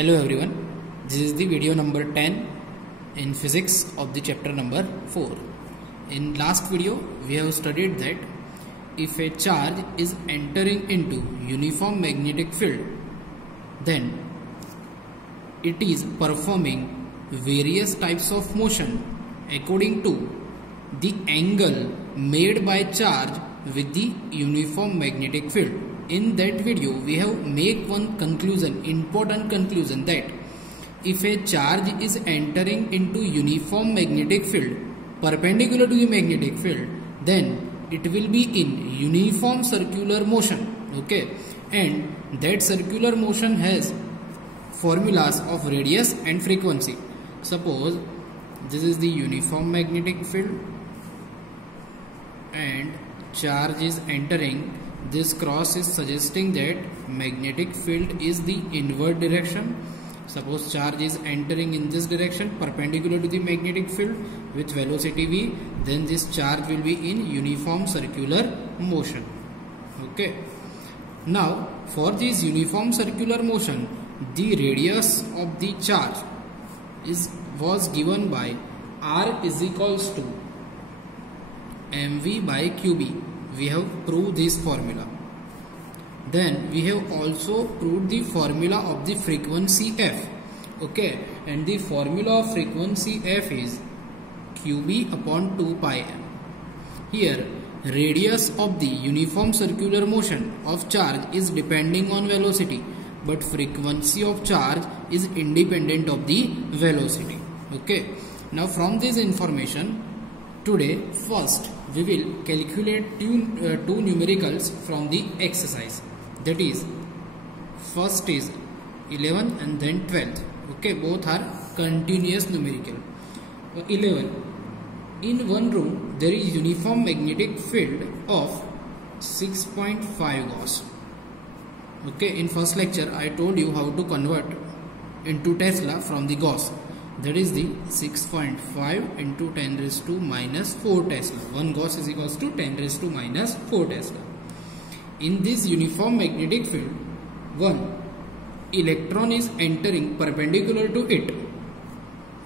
Hello everyone, this is the video number 10 in physics of the chapter number 4. In last video we have studied that if a charge is entering into uniform magnetic field, then it is performing various types of motion according to the angle made by charge with the uniform magnetic field. In that video we have make one conclusion, important conclusion, that if a charge is entering into uniform magnetic field perpendicular to the magnetic field, then it will be in uniform circular motion. Okay, and that circular motion has formulas of radius and frequency. Suppose this is the uniform magnetic field and charge is entering. This cross is suggesting that magnetic field is the inward direction. Suppose charge is entering in this direction perpendicular to the magnetic field with velocity v, then this charge will be in uniform circular motion. Okay. Now for this uniform circular motion, the radius of the charge was given by r is equals to mv by qb. We have proved this formula. Then we have also proved the formula of the frequency f. Okay, and the formula of frequency f is qb upon 2 pi m. Here radius of the uniform circular motion of charge is depending on velocity, but frequency of charge is independent of the velocity. Okay, now from this information, today first we will calculate two numericals from the exercise. That is, first is 11 and then 12th. Okay, both are continuous numerical. 11. In one room there is uniform magnetic field of 6.5 Gauss. Okay, in first lecture I told you how to convert into Tesla from the Gauss. That is the 6.5 into 10 raised to minus 4 Tesla. 1 Gauss is equals to 10 raised to minus 4 Tesla. In this uniform magnetic field, one electron is entering perpendicular to it.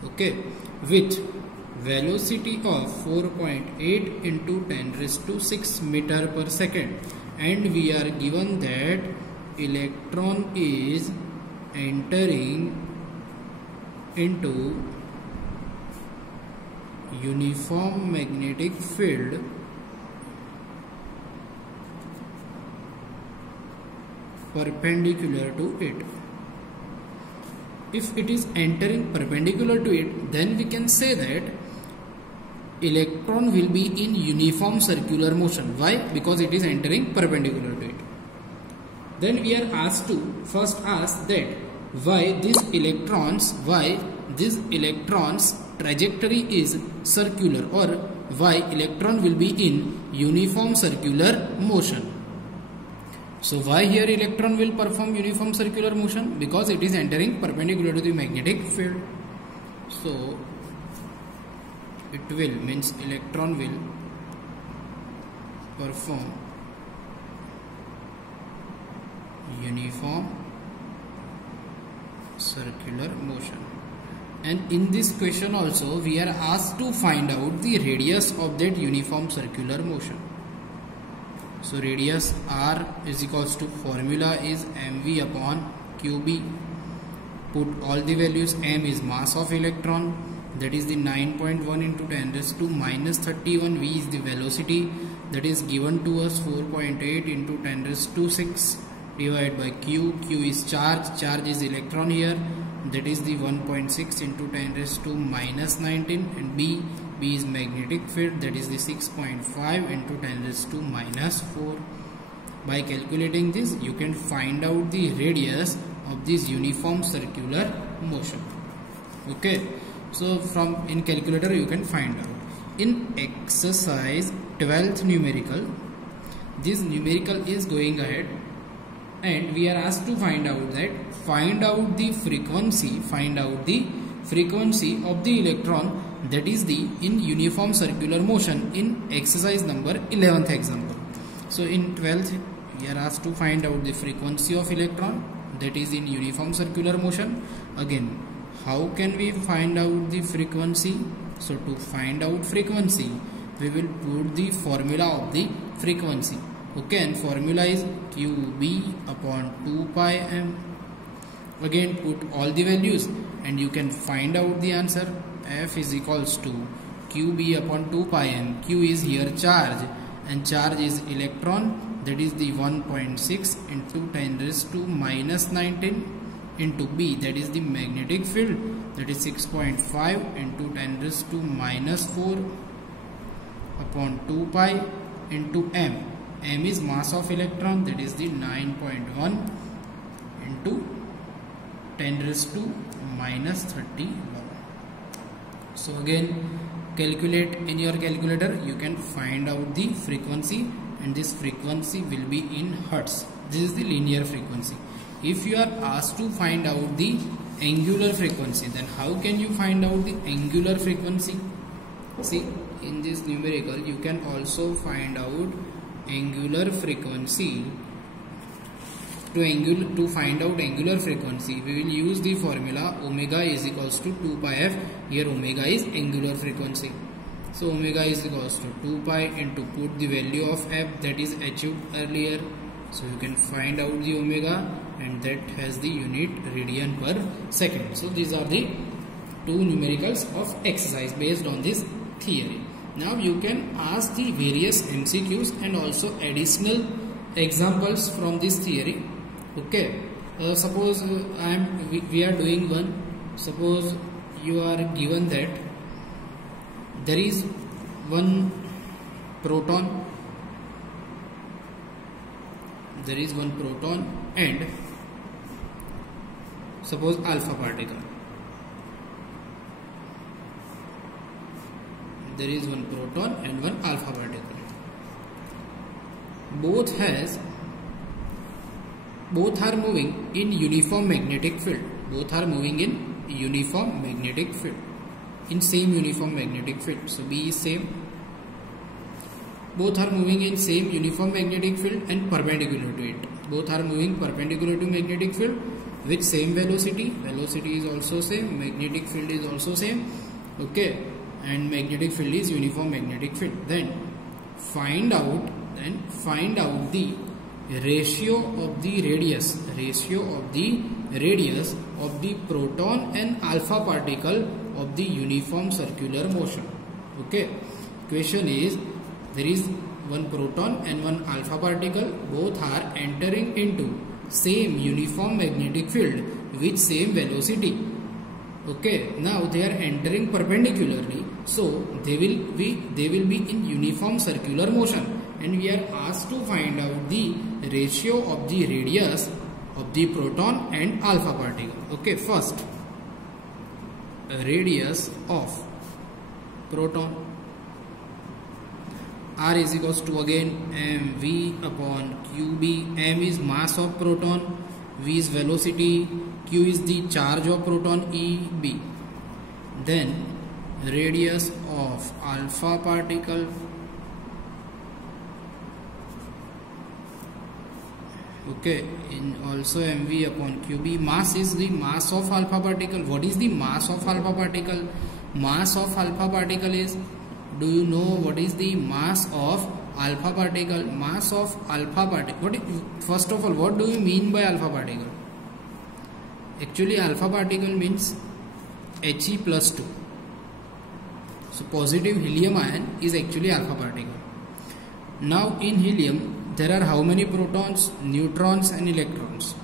Okay, with velocity of 4.8 into 10 raised to 6 meter per second, and we are given that electron is entering into uniform magnetic field perpendicular to it. If it is entering perpendicular to it, then we can say that electron will be in uniform circular motion. Why? Because it is entering perpendicular to it. Then we are asked to first ask that why this electron's trajectory is circular, or why electron will be in uniform circular motion. So why here electron will perform uniform circular motion? Because it is entering perpendicular to the magnetic field. So it will means electron will perform uniform circular motion. And in this question also we are asked to find out the radius of that uniform circular motion. So radius r is equals to, formula is mv upon qb. Put all the values. M is mass of electron, that is the 9.1 into 10 raised to minus 31. V is the velocity, that is given to us 4.8 into 10 raised to 6 divided by q. Q is charge is electron here, that is the 1.6 into 10 raised to minus 19, and B is magnetic field, that is the 6.5 into 10 raised to minus 4. By calculating this you can find out the radius of this uniform circular motion. Okay, so from in calculator you can find out. In exercise 12th numerical, this numerical is going ahead, and we are asked to find out the frequency of the electron, that is the in uniform circular motion, in exercise number 11th example. So in 12th we are asked to find out the frequency of electron, that is in uniform circular motion. Again, how can we find out the frequency? So to find out frequency, we will put the formula of the frequency. Okay, and formula is QB upon 2 pi m. Again, put all the values and you can find out the answer. F is equals to QB upon 2 pi m. Q is here charge and charge is electron, that is the 1.6 into 10 raised to minus 19 into B, that is the magnetic field, that is 6.5 into 10 raised to minus 4 upon 2 pi into m. M is mass of electron, that is the 9.1 into 10 raised to minus 31. So again, calculate in your calculator, you can find out the frequency, and this frequency will be in hertz. This is the linear frequency. If you are asked to find out the angular frequency, then how can you find out the angular frequency? See, in this numerical you can also find out angular frequency. To find out angular frequency, we will use the formula omega is equals to 2 pi f. Here omega is angular frequency. So omega is equals to 2 pi into put the value of f that is achieved earlier. So you can find out the omega, and that has the unit radian per second. So these are the two numericals of exercise based on this theory. Now you can ask the various MCQs and also additional examples from this theory. Okay, suppose we are doing one. Suppose you are given that there is one proton, and suppose alpha particle. There is one proton and one alpha particle. Both are moving in uniform magnetic field. In same uniform magnetic field. So B is same. Both are moving in same uniform magnetic field and perpendicular to it. Both are moving perpendicular to magnetic field with same velocity. Velocity is also same. Magnetic field is also same. Okay, and magnetic field is uniform magnetic field. Then find out the ratio of the radius of the proton and alpha particle of the uniform circular motion. Okay, question is, there is one proton and one alpha particle, both are entering into same uniform magnetic field with same velocity. Okay, now they are entering perpendicularly, so they will be in uniform circular motion, and we are asked to find out the ratio of the radius of the proton and alpha particle. Okay, first radius of proton, R is equals to again mv upon qb. M is mass of proton, v is velocity, q is the charge of proton, eb. Then radius of alpha particle, okay, in also mv upon qb. Mass is the mass of alpha particle. What is the mass of alpha particle? Mass of alpha particle is, do you know what is the mass of alpha particle? Mass of alpha particle. First of all, what do you mean by alpha particle? Actually, alpha particle means He plus 2. So positive helium ion is actually alpha particle. Now in helium there are how many protons, neutrons and electrons?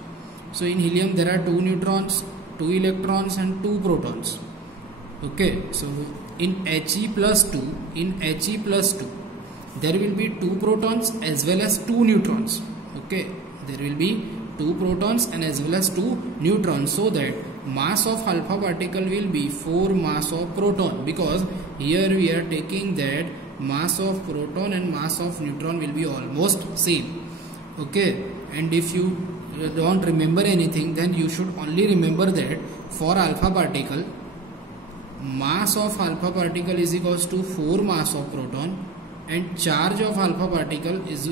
So in helium there are 2 neutrons, 2 electrons and 2 protons. Okay, so in He plus 2, there will be 2 protons as well as 2 neutrons. Okay, there will be 2 protons and as well as 2 neutrons, so that mass of alpha particle will be 4 mass of proton, because here we are taking that mass of proton and mass of neutron will be almost same. Okay, and if you don't remember anything, then you should only remember that for alpha particle, mass of alpha particle is equals to 4 mass of proton, and charge of alpha particle is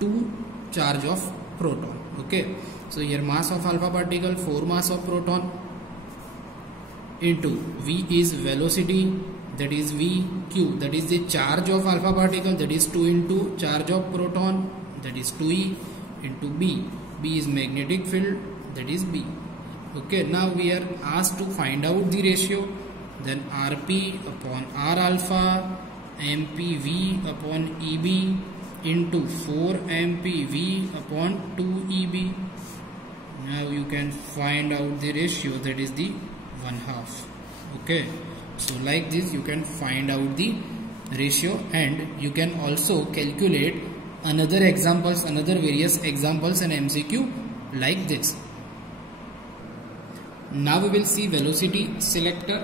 2 charge of proton. Okay, so here mass of alpha particle 4 mass of proton into v is velocity, that is v, q that is the charge of alpha particle, that is 2 into charge of proton, that is 2e, into b is magnetic field, that is b. Okay, now we are asked to find out the ratio. Then rp upon r alpha mpv upon eb into 4 mpv upon 2eb. Now you can find out the ratio, that is the 1/2. Okay, so like this you can find out the ratio, and you can also calculate another various examples and MCQ like this. Now we will see velocity selector,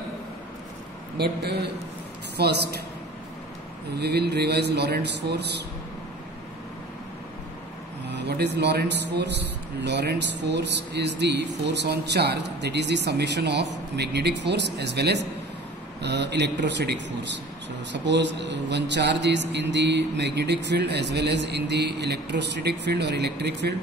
but first we will revise Lorentz force. What is Lorentz force? Lorentz force is the force on charge, that is the summation of magnetic force as well as electrostatic force. So suppose one charge is in the magnetic field as well as in the electrostatic field or electric field,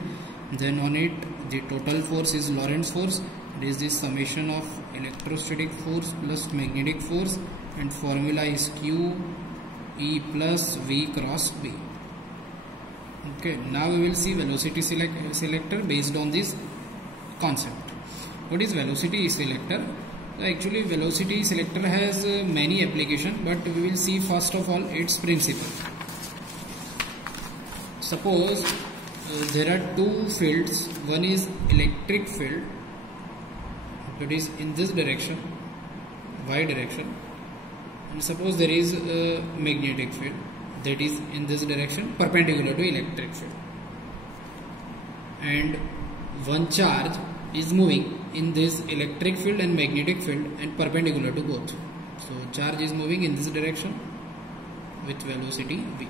then on it the total force is Lorentz force. It is the summation of electrostatic force plus magnetic force, and formula is Q E plus V cross B. Okay, now we will see velocity selector based on this concept. What is velocity selector? Actually, velocity selector has many applications, but we will see first of all its principle. Suppose there are two fields. One is electric field, that is in this direction, y direction, and suppose there is a magnetic field, that is in this direction, perpendicular to electric field, and one charge is moving in this electric field and magnetic field and perpendicular to both. So charge is moving in this direction with velocity v.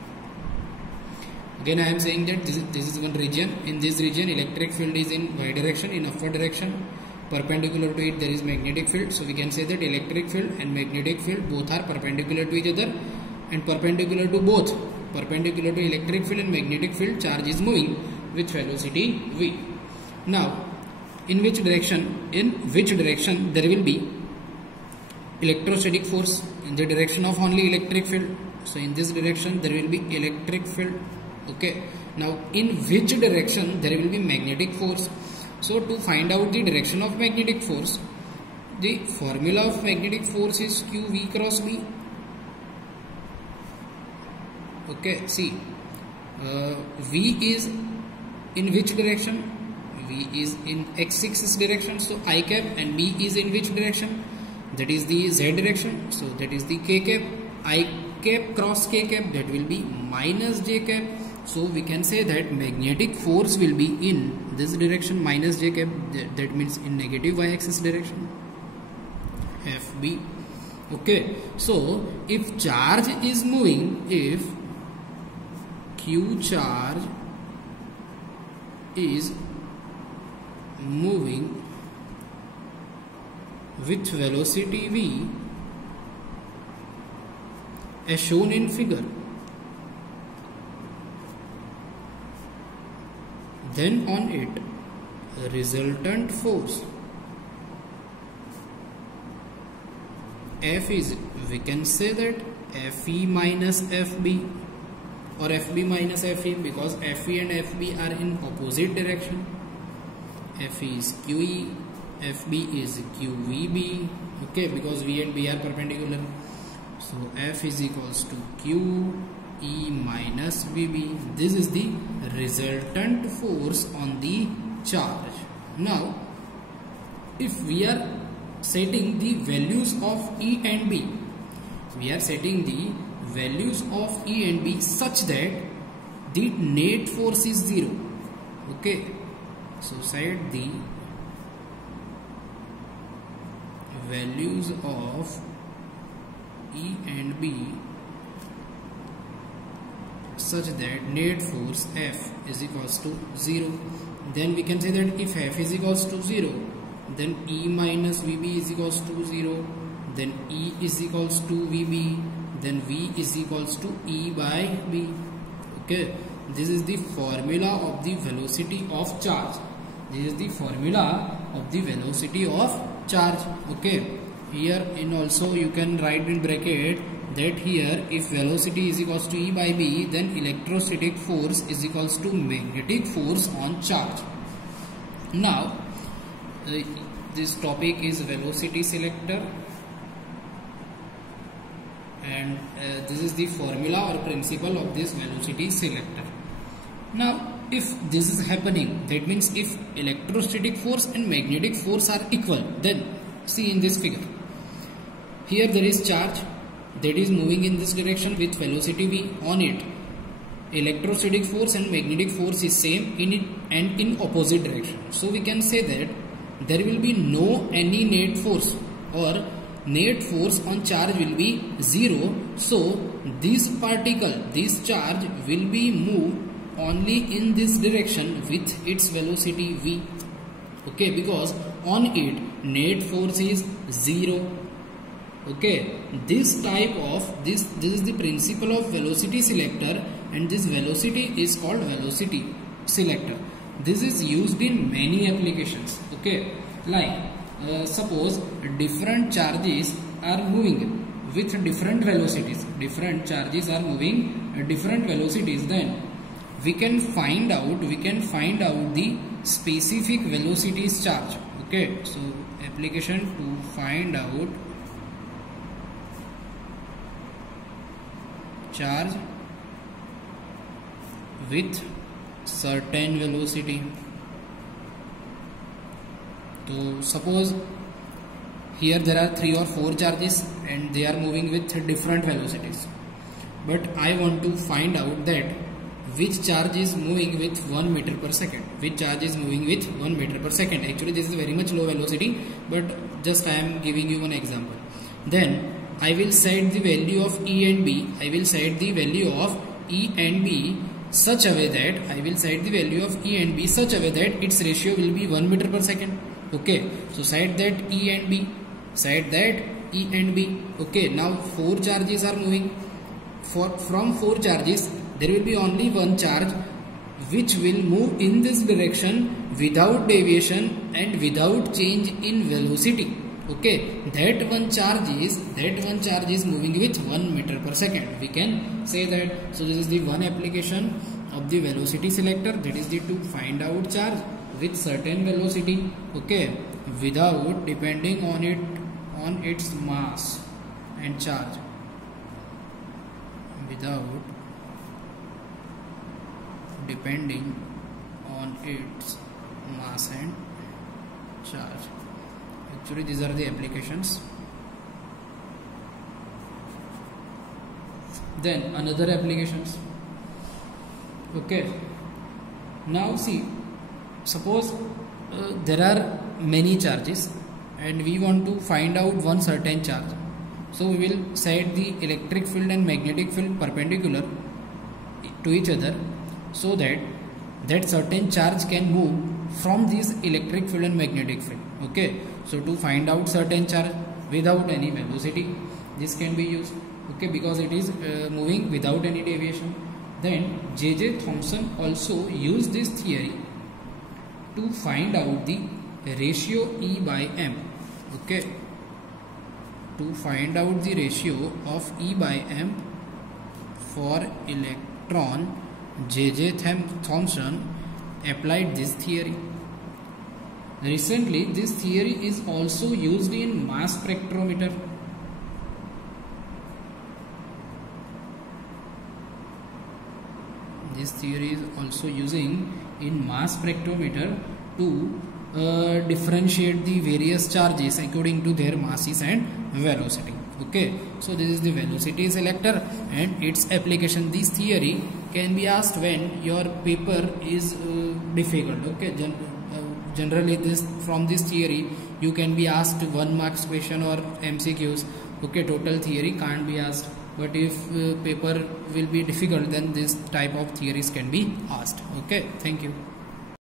Again I am saying that this is one region. In this region electric field is in y direction, in upward direction, perpendicular to it there is magnetic field. So we can say that electric field and magnetic field both are perpendicular to each other, and perpendicular to both, perpendicular to electric field and magnetic field, charge is moving with velocity v. Now in which direction there will be electrostatic force? In the direction of only electric field. So in this direction there will be electric field. Okay, now in which direction there will be magnetic force? So to find out the direction of magnetic force, the formula of magnetic force is Q V cross B. Okay, see, V is in which direction? V is in x-axis direction, so I cap, and B is in which direction? That is the z direction, so that is the k cap. I cap cross k cap, that will be minus j cap. So we can say that magnetic force will be in this direction, minus j cap, that means in negative y-axis direction, FB. Okay, so if charge is moving, if Q charge is moving with velocity v as shown in figure, then on it resultant force F is, we can say that Fe minus Fb, or Fb minus Fe, because Fe and Fb are in opposite direction. Fe is Qe, Fb is Qvb. Okay, because V and B are perpendicular. So F is equals to Q E minus Vb. This is the resultant force on the charge. Now, if we are setting the values of E and B, we are setting the values of E and B such that the net force is 0. Okay, so set the values of E and B such that net force F is equals to 0. Then we can say that if F is equals to 0, then E minus Vb is equals to 0, then E is equals to Vb, then V is equals to E by B. Okay, this is the formula of the velocity of charge. This is the formula of the velocity of charge. Okay, here in also you can write in bracket that here if velocity is equals to E by B, then electrostatic force is equals to magnetic force on charge. Now this topic is velocity selector, and this is the formula or principle of this velocity selector. Now if this is happening, that means if electrostatic force and magnetic force are equal, then see in this figure, here there is charge that is moving in this direction with velocity v. On it electrostatic force and magnetic force is same in it and in opposite direction. So we can say that there will be no any net force, or net force on charge will be 0. So this particle, this charge will be moved only in this direction with its velocity v. Okay, because on it net force is 0. Okay, this type of this is the principle of velocity selector, and this velocity is called velocity selector. This is used in many applications. Okay, like suppose different charges are moving with different velocities. Different charges are moving at different velocities. Then we can find out the specific velocities charge. Okay, so application to find out charge with certain velocity. So suppose here there are 3 or 4 charges and they are moving with different velocities, but I want to find out that which charge is moving with 1 meter per second, which charge is moving with 1 meter per second. Actually this is very much low velocity, but just I am giving you one example. Then I will set the value of E and B. I will set the value of E and B such a way that its ratio will be 1 meter per second. Okay, so set that E and B, Okay, now 4 charges are moving. From 4 charges there will be only one charge which will move in this direction without deviation and without change in velocity. Okay, that one charge is moving with 1 meter per second. We can say that. So this is the one application of the velocity selector, that is the to find out charge with certain velocity. Okay, without depending on its mass and charge. Without depending on its mass and charge. Actually these are the applications. Then another applications. Okay, now see, suppose there are many charges and we want to find out one certain charge. So we will set the electric field and magnetic field perpendicular to each other, so that certain charge can move from this electric field and magnetic field. Okay, so to find out certain charge without any velocity, this can be used. Okay, because it is moving without any deviation. Then J.J. Thomson also used this theory to find out the ratio E by M. Okay, to find out the ratio of E by M for electron, J.J. Thomson applied this theory. Recently this theory is also used in mass spectrometer. This theory is also using in mass spectrometer to differentiate the various charges according to their masses and velocity. Okay, so this is the velocity selector and its application. This theory can be asked when your paper is difficult. Okay, generally from this theory you can be asked 1 marks question or MCQs. Okay, total theory can't be asked, but if paper will be difficult, then this type of theories can be asked. Okay, thank you.